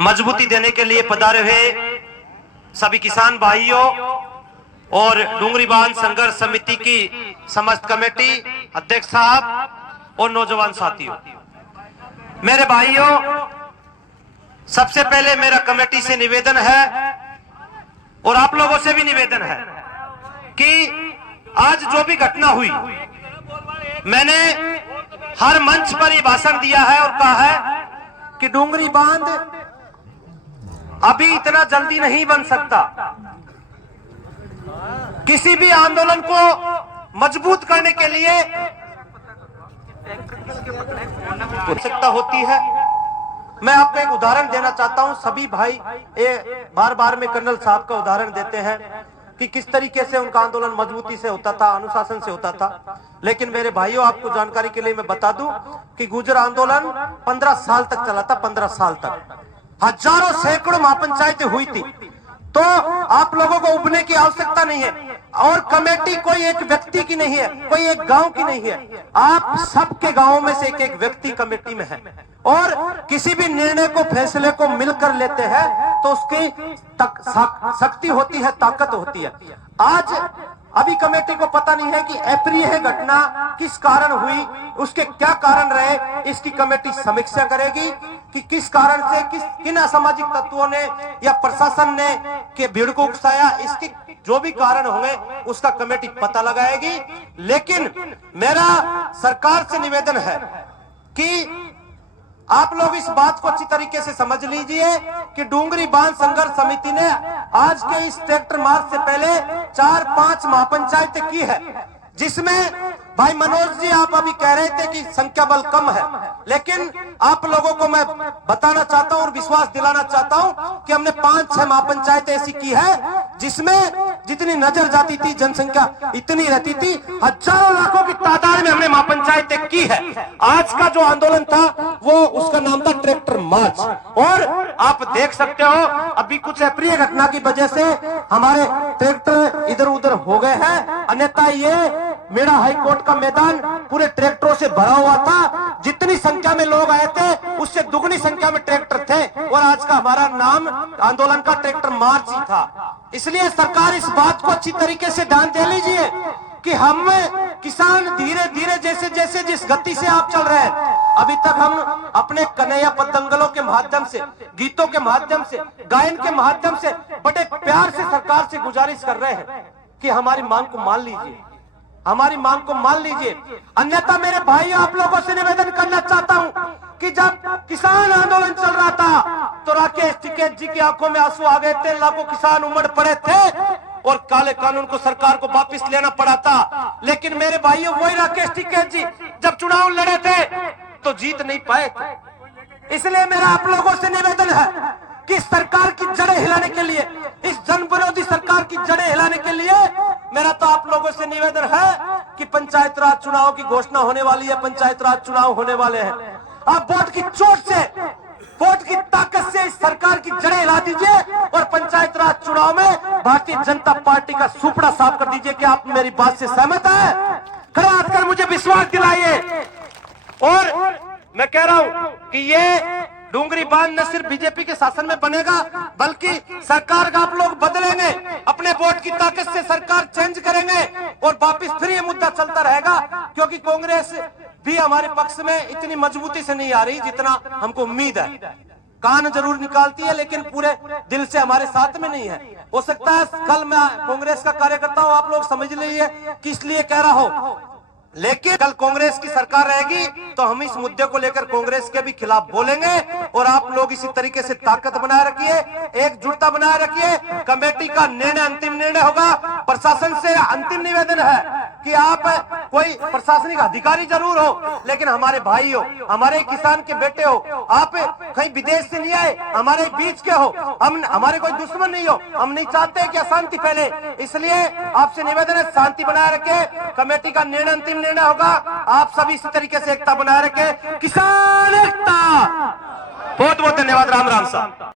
मजबूती देने के लिए पधारे हुए सभी किसान भाइयों और डूंगरी बांध संघर्ष समिति की समस्त कमेटी, अध्यक्ष साहब और नौजवान साथियों, मेरे भाइयों, सबसे पहले मेरा कमेटी से निवेदन है और आप लोगों से भी निवेदन है कि आज जो भी घटना हुई, मैंने हर मंच पर ये भाषण दिया है और कहा है कि डूंगरी बांध अभी इतना जल्दी नहीं बन सकता। किसी भी आंदोलन को मजबूत करने के लिए आवश्यकता होती है। मैं आपको एक उदाहरण देना चाहता हूं। सभी भाई बार बार में कर्नल साहब का उदाहरण देते हैं कि किस तरीके से उनका आंदोलन मजबूती से होता था, अनुशासन से होता था। लेकिन मेरे भाइयों, आपको जानकारी के लिए मैं बता दूं कि गुर्जर आंदोलन 15 साल तक चला था। 15 साल तक हजारों सैकड़ों महापंचायतें हुई थी। तो आप लोगों को उबने की आवश्यकता नहीं है। और कमेटी कोई एक व्यक्ति की नहीं है, कोई एक गांव की नहीं है। आप सबके गांवों में से एक एक व्यक्ति कमेटी में है और किसी भी निर्णय को, फैसले को मिलकर लेते हैं तो उसकी शक्ति होती है, ताकत होती है। आज अभी कमेटी को पता नहीं है कि अप्रिय घटना किस कारण हुई, उसके क्या कारण रहे। इसकी कमेटी समीक्षा करेगी कि किस कारण से, किन असामाजिक तत्वों ने या प्रशासन ने के भीड़ को उकसाया। इसके जो भी कारण होंगे उसका कमेटी पता लगाएगी। लेकिन मेरा सरकार से निवेदन है कि आप लोग इस बात को अच्छी तरीके से समझ लीजिए कि डूंगरी बांध संघर्ष समिति ने आज के इस ट्रैक्टर मार्च से पहले 4-5 महापंचायतें की है, जिसमें भाई मनोज जी, आप अभी कह रहे थे कि संख्या बल कम है, लेकिन आप लोगों को मैं बताना चाहता हूं और विश्वास दिलाना चाहता हूं कि हमने 5-6 महापंचायतें ऐसी की है जिसमें जितनी नजर जाती थी, जनसंख्या इतनी रहती थी, हजारों लाखों की तादाद में हमने महापंचायतें की है। आज का जो आंदोलन था वो उसका नाम था ट्रैक्टर मार्च। और आप देख सकते हो अभी कुछ अप्रिय घटना की वजह से हमारे ट्रैक्टर इधर उधर हो गए हैं, अन्यथा ये मेरा हाईकोर्ट का मैदान पूरे ट्रैक्टरों से भरा हुआ था। जितनी संख्या में लोग आए थे उससे दुगनी संख्या में ट्रैक्टर थे और आज का हमारा नाम आंदोलन का ट्रैक्टर मार्च ही था। इसलिए सरकार इस बात को अच्छी तरीके से ध्यान दे लीजिए कि हम किसान धीरे धीरे जैसे जैसे जिस गति से आप चल रहे हैं, अभी तक हम अपने कन्हैया पतंगलों के माध्यम से, गीतों के माध्यम से, गायन के माध्यम से बड़े प्यार से सरकार से गुजारिश कर रहे हैं कि हमारी मांग को मान लीजिए, हमारी मांग को मान लीजिए। अन्यथा मेरे भाइयों, आप लोगों से निवेदन करना चाहता हूं कि जब किसान आंदोलन चल रहा था तो राकेश टिकैत जी की आंखों में आंसू आ गए थे। लाखों किसान उमड़ पड़े थे और काले कानून को सरकार को वापस लेना पड़ा था। लेकिन मेरे भाइयों, वही राकेश टिकैत जी जब चुनाव लड़े थे तो जीत नहीं पाए थे। इसलिए मेरा आप लोगों से निवेदन है कि सरकार की जड़ें हिलाने के लिए, इस जन विरोधी सरकार की जड़ें हिलाने के लिए मेरा तो आप लोगों से निवेदन है कि पंचायत राज चुनाव की घोषणा होने वाली है, पंचायत राज चुनाव होने वाले हैं। आप वोट की चोट से, वोट की ताकत से इस सरकार की जड़ें हिला दीजिए और पंचायत राज चुनाव में भारतीय जनता पार्टी का सुपड़ा साफ कर दीजिए। कि आप मेरी बात से सहमत है? खड़े हाथ कर मुझे विश्वास दिलाइए। और मैं कह रहा हूं कि ये डूंगरी बांध न सिर्फ बीजेपी के शासन में बनेगा, बल्कि सरकार का आप लोग बदलेंगे, अपने वोट की ताकत से सरकार चेंज करेंगे और वापस फिर ये मुद्दा चलता रहेगा। क्योंकि कांग्रेस भी हमारे पक्ष में इतनी मजबूती से नहीं आ रही जितना हमको उम्मीद है। कान जरूर निकालती है लेकिन पूरे दिल से हमारे साथ में नहीं है। हो सकता है कल मैं कांग्रेस का कार्यकर्ता हूं, आप लोग समझ लीजिए किस लिए कह रहा हूं। लेकिन कल कांग्रेस की सरकार रहेगी तो हम इस मुद्दे को लेकर कांग्रेस के भी खिलाफ बोलेंगे। और आप लोग इसी तरीके से ताकत बनाए रखिए, एकजुटता बनाए रखिए। कमेटी का निर्णय अंतिम निर्णय होगा। प्रशासन से अंतिम निवेदन है कि आप, कोई प्रशासनिक अधिकारी जरूर हो लेकिन हमारे भाई हो, हमारे किसान के बेटे हो, आप कहीं विदेश से नहीं आए, हमारे बीच के हो, हम हमारे कोई दुश्मन नहीं हो। हम नहीं चाहते कि अशांति फैले। इसलिए आपसे निवेदन है, शांति बनाए रखे। कमेटी का निर्णय अंतिम निर्णय होगा। आप सभी इसी तरीके से एकता बनाए रखें। किसान एकता। बहुत बहुत धन्यवाद। राम राम साहब।